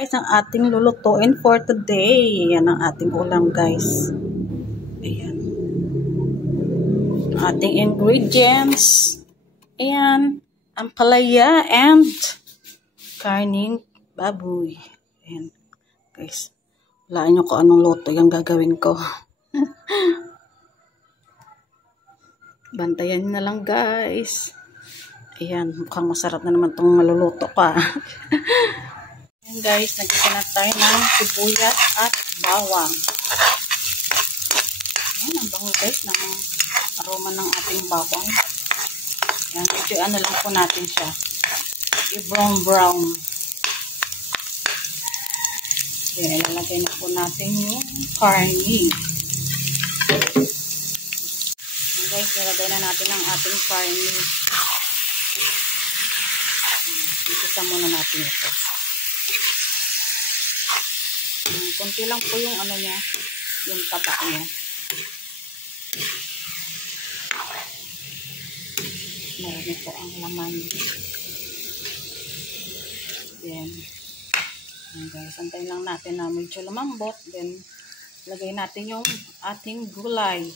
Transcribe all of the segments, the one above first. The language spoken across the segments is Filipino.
Guys, ang ating lulutuin for today. Yan ang ating ulam, guys. Ayan. Ang ating ingredients. Ayan. Ampalaya and karning baboy. Ayan. Guys, walaan nyo kung anong luto yung gagawin ko. Bantayan nyo na lang, guys. Ayan. Mukhang masarap na naman itong maluluto pa. Ayan guys, nagkita na tayo ng sibuyas at bawang. Ayan, ang bango guys ng aroma ng ating bawang. Ayan, medyo ano lang po natin siya. I-brown. Ayan, ilalagay na po natin yung karni. Ayan guys, ilalagay na natin ang ating karni. Ikisa muna natin ito. Kunti lang po yung ano niya, yung taba niya. Marami po ang laman. Then, guys, antayin lang natin na medyo lumambot. Then, lagay natin yung ating gulay.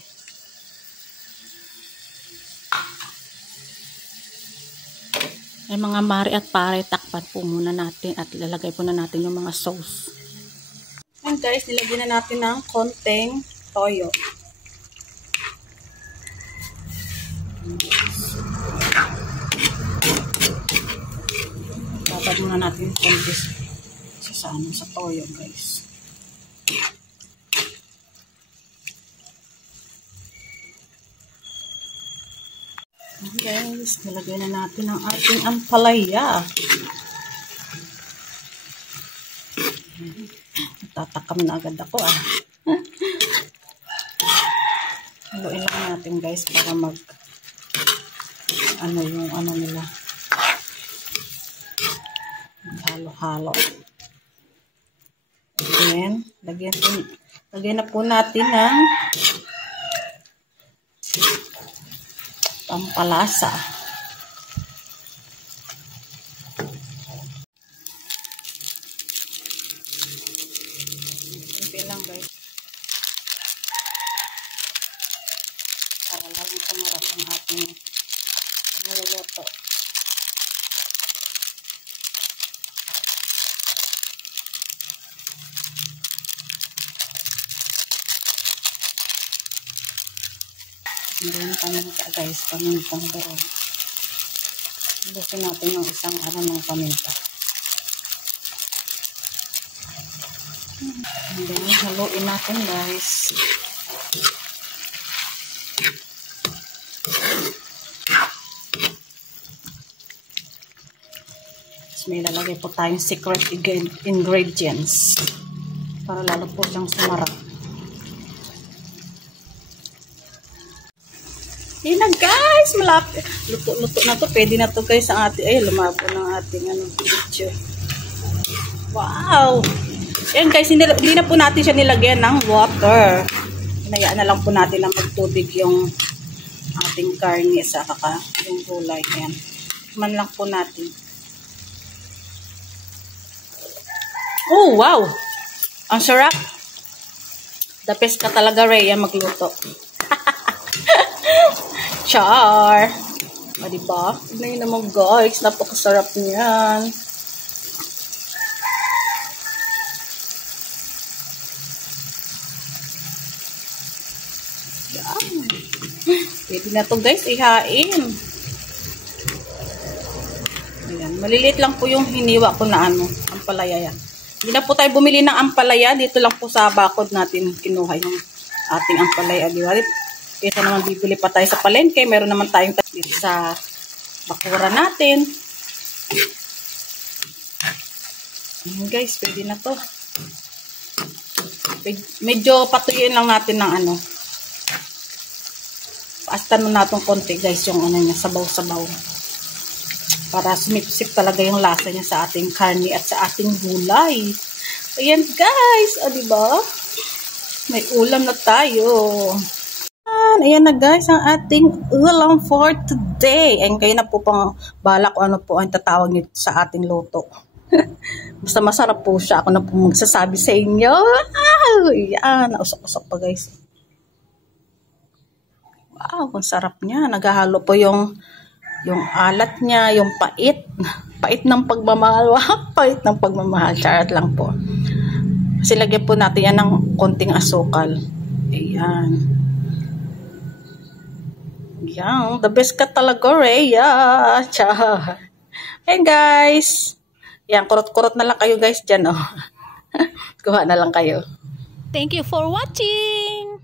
Ay mga mari at pare, takpan po muna natin at lalagay po na natin yung mga sauce. Ayan guys, nilagyan na natin ng konting toyo. Babad muna natin yung konti sa toyo guys. Ayan guys, nilagyan na natin ang ating ampalaya. Tatakam na agad ako Haluin lang natin guys para mag yung ano nila. Halo-halo. Then, lagyan na po natin ng pampalasa. Lang guys para lalong sumarap ang ating niluluto. Hindi na paminta guys, pamintang baro. Busin natin yung isang ng paminta. And then, haluin natin guys. Tapos may lalagay po tayong secret ingredients para lalo po siyang sumarap. Yun na guys, malapit. Luto na to. Pwede na to guys ang ating, ay lumabo ng ating video. Wow! Ayan guys, hindi na po natin siya nilagyan ng water. Hinayaan na lang po natin na magtubig yung ating karne sa yung gulay. Ayan. Man lang po natin. Oh, wow! Ang sarap. The best ka talaga, Rhea, magluto. Char! O, diba? Tignan nyo naman guys, napakasarap niyan. Pwede na to guys, ihain. Ayan, maliliit lang po yung hiniwa ko na ampalaya yan. Hindi na po tayo bumili ng ampalaya. Dito lang po sa bakod natin kinuha yung ating ampalaya. Diba? Kesa naman bibili pa tayo sa palengke. Meron naman tayong dito sa bakura natin. Ayan guys, pwede na to. Medyo patuyuin lang natin ng paastan mo natong konti guys yung niya, sabaw-sabaw. Para sumipsip talaga yung lasa niya sa ating karne at sa ating gulay. Ayan guys, o diba? May ulam na tayo. Ayan na guys, ang ating ulam for today. And kayo na po pang balak kung ano po ang tatawag nito sa ating luto. Basta masarap po siya. Ako na po magsasabi sa inyo. Yan. Nausok-usok pa guys. Wow, ang sarap niya. Naghahalo po yung alat niya, yung pait. Pait ng pagmamahal. Wow, pait ng pagmamahal. Charot lang po. Kasi lagyan po natin yan ng konting asukal. Ayan. Yan. The best ka talaga, Rhea. Char. Ayan, guys. Yan, kurot-kurot na lang kayo, guys, dyan, oh. Kuha na lang kayo. Thank you for watching.